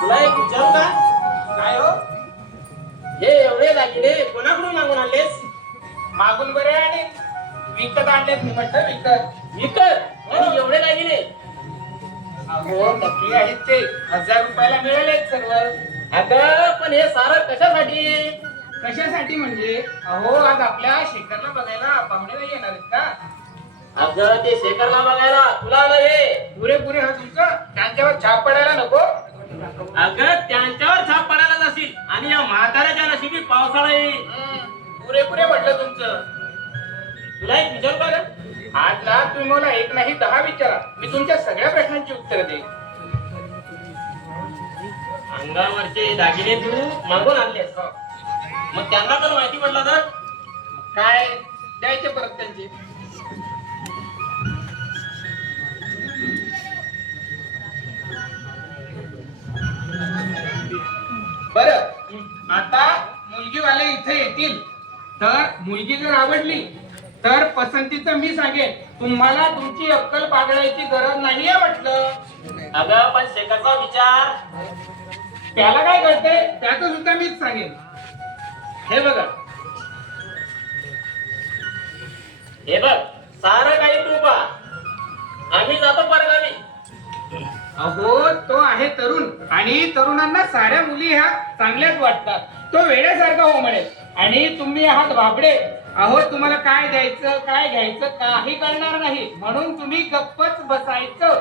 तुला एक विचारू का काय हो? हे एवढे दागिने कोणाकडून मागून आणलेस? मागून बरे आणि विकत आणलेत मी म्हटलं विकत. विकत? आणि एवढे दागिने? अहो नकली आहेत ते. हजार रुपयाला मिळालेत सर्व. अगं पण हे सारं कशासाठी? कशासाठी म्हणजे? अहो आज आपल्या शेखरला बघायला पाहुणे नाही येणार आहेत का? अगं ते शेखरला बघायला तुला नव्हे पुरेपुरे हा तुमचं? त्यांच्यावर छाप पडायला नको. अगं त्यांच्यावर छाप पडायला नसेल आणि या म्हाताऱ्याच्या नशिबी पावसाळा येईल. पुरेपुरे म्हटलं तुमचं. तुला एक विचारू का गं? आजला तुम्ही मला एक नाही दहा विचारा. मी तुमच्या सगळ्या प्रश्नांची उत्तर देईन. अंगावरचे दागिने तू मागून आणलेस. हो. मग त्यांना तर माहिती पडलं तर? काय? द्यायचे परत त्यांचे. बर. आता मुलगीवाले इथे येतील. तर मुलगी जर आवडली तर पसंतीचं मी सांगेन. तुम्हाला तुमची अक्कल पागळायची गरज नाहीये म्हटलं. अगं पण शेखरचा विचार. त्याला काय कळतंय? त्याचं सुद्धा मीच सांगेन. हे बघा. हे बघ सारं काही तू पहा. आम्ही जातो परगावी. अहो तो तरुण आणि तरुणांना साऱ्या मुली ह्या चांगल्याच वाटतात. तो वेड्यासारखा हो म्हणेल आणि तुम्ही आहात भाबडे. अहो तुम्हाला काय द्यायचं काय घ्यायचं काही कळणार नाही. म्हणून तुम्ही गप्पच बसायचं.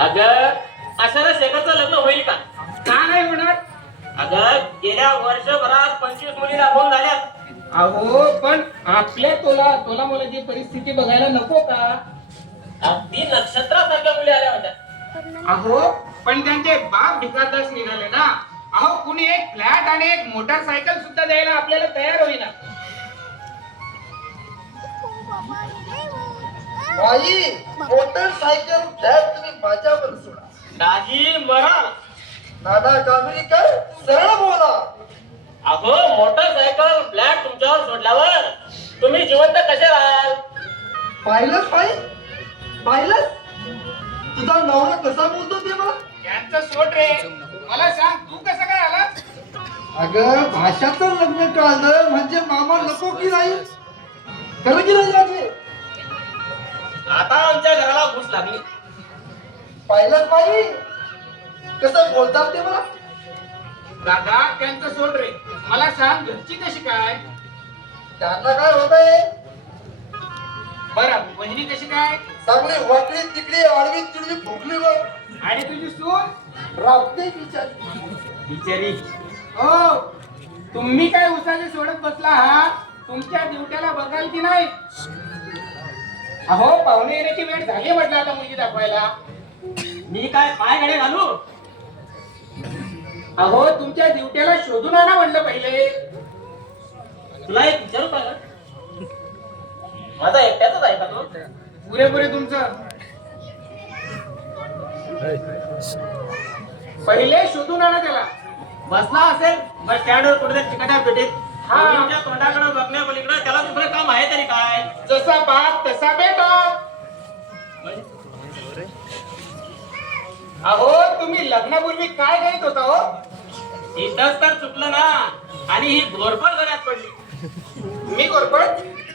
अगं अशाला शेखरचं लग्न होईल का? का नाही होणार? अगं गेल्या वर्षभरात पंचवीस मुली दाखवून झाल्यात अहो पण आपल्या तोला तोला मुलाची परिस्थिती बघायला नको का? अगदी नक्षत्रासारख्या मुली आल्या होत्या. अहो पण त्यांचे बाप भिकारदास निघाले ना. अहो कुणी एक फ्लॅट आणि एक मोटारसायकल सुद्धा द्यायला आपल्याला तयार होईना. बाई मोटरसायकल फ्लॅट तुम्ही माझ्यावर सोडा. दाजी मरा. नाना कामेरी काय सरळ बोला. अहो मोटरसायकल फ्लॅट तुमच्यावर सोडल्यावर तुम्ही जिवंत कसे राहाल? पाहिलंच बाई? पाहिलंच तुझा नवरा कसा बोलतो ते मला यांचं सोड रे. मला सांग तू कसं काय आला अगं भाषाचं लग्न कळलं म्हणजे मामा नको की नाही? खरं की नाही? आता आमच्या घराला घुस लागली. पाहिलंच बाई कसं बोलतात ते मला? दादा त्यांचं सोड रे. मला सांग घरची कशी काय? त्यांना काय होत आहे? बरं बहिणी कशी काय? चांगली वाकडी तिकडी आडवी तिडवी फुगली वर. आणि तुझी सून? राबते बिचारी. हो. तुम्ही काय उसाचे सोडत बसला आहात? तुमच्या ड्युट्याला बघाल की नाही? अहो पाहुणे येण्याची वेळ झाली म्हटलं आता मुलगी दाखवायला. मी काय पाय गडे घालू? अहो तुमच्या ड्युट्याला शोधून आणा म्हणलं पहिले. तुला एक विचारू का? गं? माझा एकट्याचाच आहे का तो? पुरेपुरे तुमचं. पहिले शोधून आणा त्याला. बसला असेल. बस स्टँडवर कुठे चिकट्या पेटीत. हा. मुलींच्या तोंडाकडे बघण्या पलीकडे त्याला दुसरं काम आहे तरी काय? जसा बाप तसा बेटा अहो तुम्ही लग्नापूर्वी काय होता हो? इथंच तर चुकलं ना. आणि ही घोरपड गळ्यात पडली. मी गोरपड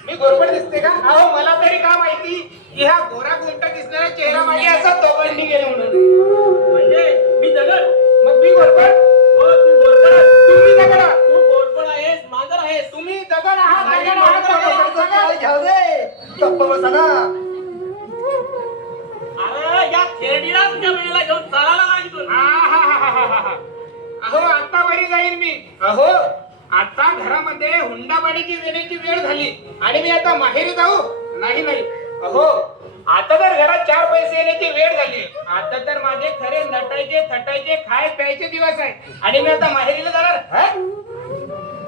मी गोरपड दिसते का? अहो मला तरी का माहिती? की हा गोरा गोमटा दिसणारा चेहरा मागे असा तोबंडी गेला म्हणून. म्हणजे मी दगड मग मी गोरपड हो तू घोरपड तुम्ही दगड. तू घोरपड आहेस मांजर आहेस. तुम्ही दगड आहात नाही, दगड नाही, आहात, दगड आहात, काय दगड. घ्याव रे गप्प बसा ना अरे या खेळडीला तुझ्या मुलीला घेऊन चालायला लागतो आहाहाहाहा. अहो आता बरी जाईल मी. अहो आता घरामध्ये हुंडाबाडीची देण्याची वेळ झाली. आणि मी आता माहेरी जाऊ. नाही नाही. अहो आता तर घरात चार पैसे येण्याची वेळ झाली. आता तर माझे खरे नटायचे थटायचे खाय प्यायचे दिवस आहे आणि मी आता माहेरीला जाणार. हं?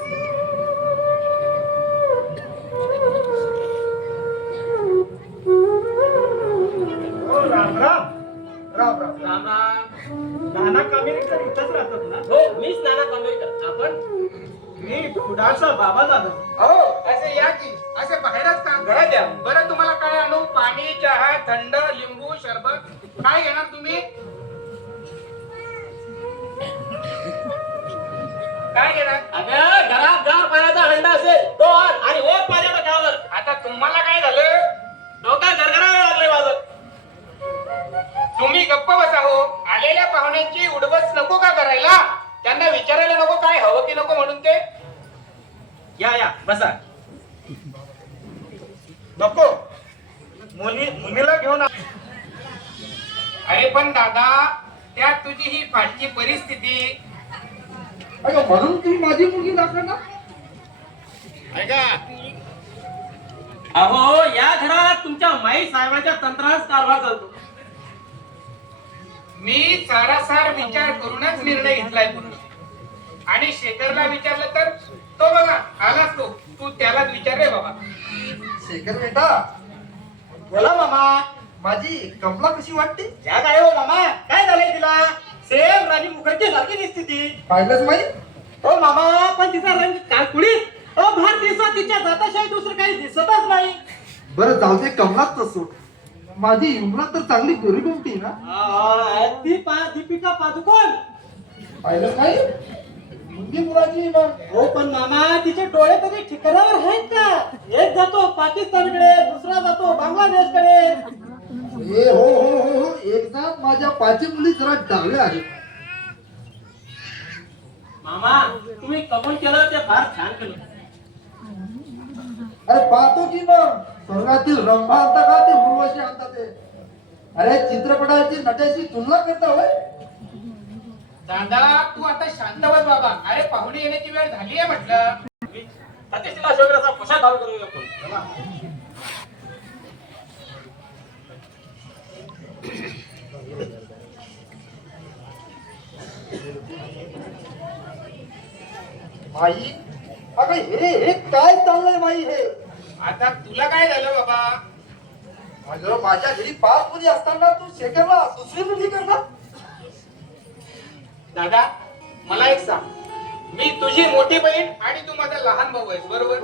हो, राम राम. राम राम. राम राम नाना कामेरीकर इथंच राहतात ना? हो मीच नाना कांबळेकर आपण? मी पुढाचा बाबा दादा अहो असे या की असे बाहेरच द्या आणू पाणी चहा थंड लिंबू सरबत काय घेणार तुम्ही? काय घेणार? अगं घरात गार पाण्याचा हंडा असेल तो आण. आणि ओत माझ्या डोक्यावर आता तुम्हाला काय झालं? डोका गरगरायला लागले माझं. तुम्ही गप्प बसा हो आलेल्या पाहुण्यांची उडबस नको का करायला? त्यांना विचारायला नको काय हवं की नको म्हणून ते? या या बसा. नको. मुली मुलीला घेऊन अरे पण दादा त्यात तुझी ही फाटकी परिस्थिती. अगं म्हणून तुम्ही माझी मुलगी दाखवा ना अहो या घरात तुमच्या माई साहेबाच्या तंत्रास कारभार चालतो मी सारासार विचार करूनच निर्णय घेतलाय पूर्ण आणि शेखरला विचारलं तर तो बघा आलाच तो. तू त्यालाच विचार रे बाबा. शेखर बेटा बोला मामा माझी कमला कशी वाटते? या काय हो मामा काय झालंय तिला? सेम राणी मुखर्जी सारखी दिसते ती. पाहिलंच माहीत? हो मामा पण तिचा रंग काळकुळीत अ भार दिसत तिच्या जाताशिवाय दुसरं काही दिसतच नाही. बरं जाऊ दे कमलाच तसो. माझी युमला तर चांगली गोरी गोमटी ना. आ, ती पा दीपिका पादुकोण. पाहिलं काय मुलगी मुलाची मग हो पण मामा तिचे डोळे तरी ठिकाणावर आहेत का? एक जातो पाकिस्तानकडे बांगलादेशकडे ए हो हो हो हो एकदा माझ्या पाची मुली जरा डाव्या आहेत. मामा तुम्ही कबूल केलं ते फार छान केलं. अरे पाहतो की मग. स्वर्गातील रंभा आणता का ते उर्वशी आणता ते? अरे चित्रपटाची नट्याची तुलना करता होय. दादा तू आता शांत बस बाबा. अरे पाहुणे येण्याची वेळ झाली आहे म्हटलं प्रतिष्ठेला शोधण्याचा पोशाख घालून करू आपण बाई अगं हे हे काय चाललंय बाई हे? आता तुला काय झालं बाबा? अगं माझ्या घरी पाच मुली असताना तू शेखरला दुसरी मुलगी करणार दादा मला एक सांग. मी तुझी मोठी बहीण आणि तू माझा लहान भाऊ आहेस बरोबर?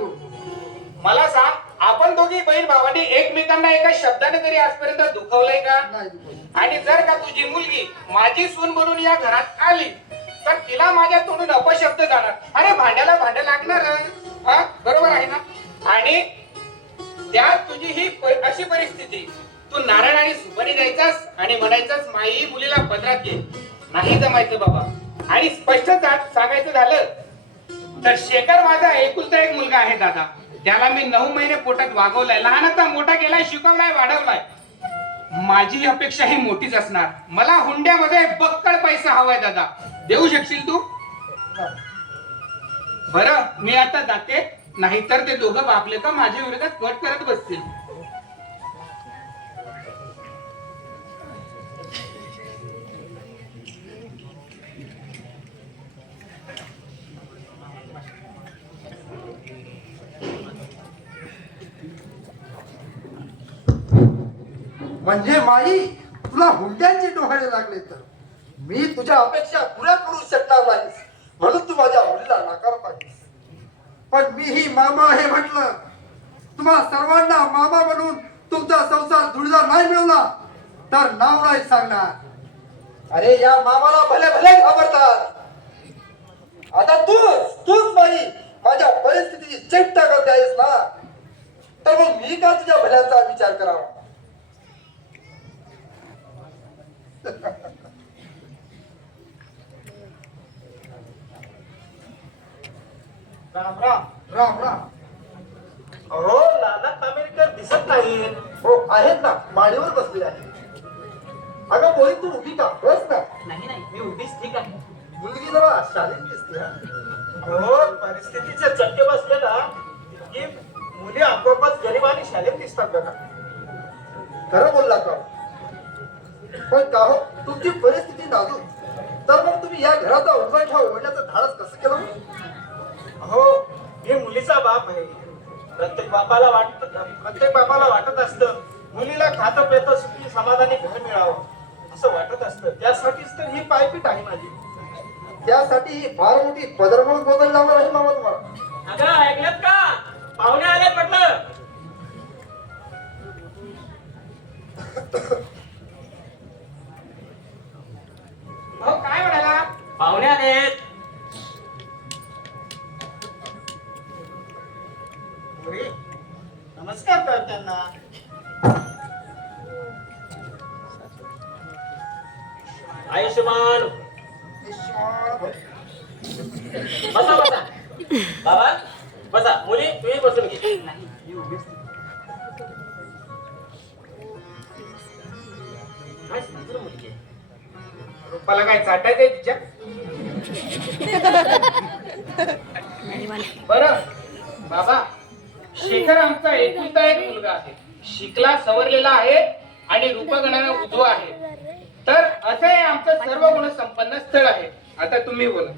मला सांग आपण दोघी बहीण भावांनी एकमेकांना एका शब्दाने तरी आजपर्यंत दुखवलंय का? नाही. आणि जर का तुझी मुलगी माझी सून बनून या घरात आली तर तिला माझ्या तोंडून अपशब्द जाणार. अरे भांड्याला भांड लागणार हा? बरोबर आहे ना? आणि त्या तुझी ही अशी परिस्थिती तू नारायण आणि सुपारी द्यायचास आणि म्हणायचास माई मुलीला पदरात घे. नाही जमायचं बाबा. आणि स्पष्ट सांगायचं झालं तर शेखर माझा एकुलता एक मुलगा आहे दादा. त्याला मी नऊ महिने पोटात वागवलाय. लहानाचा मोठा केलाय शिकवलाय वाढवलाय. माझी अपेक्षा ही मोठीच असणार. मला हुंड्यामध्ये बक्कळ पैसा हवाय दादा. देऊ शकशील तू? बर मी आता जाते. नाहीतर ते दोघं बापले का माझ्या विरोधात कट करत बसतील. म्हणजे माई तुला हुंड्यांचे डोहाळे लागले तर. मी तुझ्या अपेक्षा पुऱ्या करू शकणार नाहीस म्हणून तू माझ्या आवडीला नाकार पाहिजे पण मी ही मामा हे म्हटलं. तुम्हा सर्वांना मामा म्हणून तुमचा संसार धुळजा नाही मिळवला. तर नाव नाही सांगणार. अरे या मामाला भले भले घाबरतात. आता तूच तूच माझी माझ्या परिस्थितीची चेष्टा करते आहेस ना? तर मग मी का तुझ्या भल्याचा विचार करावा? राम राम राम राम. अहो दादा अमेरिकेत दिसत नाही हो आहेत ना. माडीवर बसले आहे अगं बोली तू उभी का? बस ना. नाही नाही. मी उभीच ठीक आहे. मुलगी जरा शालीन दिसते. हा. हो परिस्थितीचे चटके बसले ना की मुली आपोआपच गरीब आणि शालेय दिसतात बघा. खरं बोलला का? पण का हो? तुमची परिस्थिती नाजूक. तर मग तुम्ही या घराचा उलगठा ओढण्याचं धाडस कसं केलं? हो मी मुलीचा बाप आहे. प्रत्येक बापाला वाटत प्रत्येक बापाला वाटत असतं मुलीला खातं पेत सुखी समाधानी घर मिळावं असं वाटत असतं. त्यासाठीच तर ही पायपीट आहे माझी. त्यासाठी ही फार मोठी पदरमळ बदल लावणार आहे मामा तुम्हाला आयुष्यमान. बसा बसा. बाबा बसा. मुली तुम्ही बसून घे काय सुंदर मुलगी? आहे. रुपाला काय चाटायचंय तिच्या? बर. बाबा शेखर आमचा एकुलता एक मुलगा आहे. शिकला सवरलेला आहे आणि रूपगणाला उजवा आहे. तर असं हे आमचं सर्व गुण संपन्न स्थळ आहे. आता तुम्ही बोला.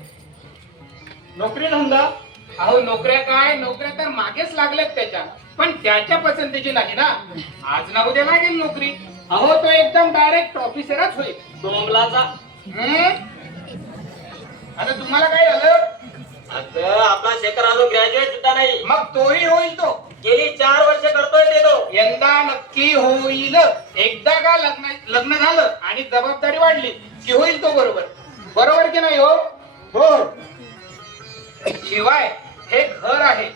नोकरी धंदा? अहो नोकऱ्या काय? नोकऱ्या तर मागेच लागल्यात त्याच्या. पण त्याच्या पसंतीची नाही ना. आज ना उद्या लागेल नोकरी. अहो तो एकदम डायरेक्ट ऑफिसरच होईल. डोंबलाचा. हम्म? आता तुम्हाला काय झालं? आता आपला शेखर अजून ग्रॅज्युएट सुद्धा नाही. मग तोही होईल तो. गेली चार वर्ष करतोय ते तो. यंदा नक्की होईल. एकदा का लग्न लग्न झालं आणि जबाबदारी वाढली की होईल तो बरोबर. बरोबर की नाही हो? हो. शिवाय हे घर आहे.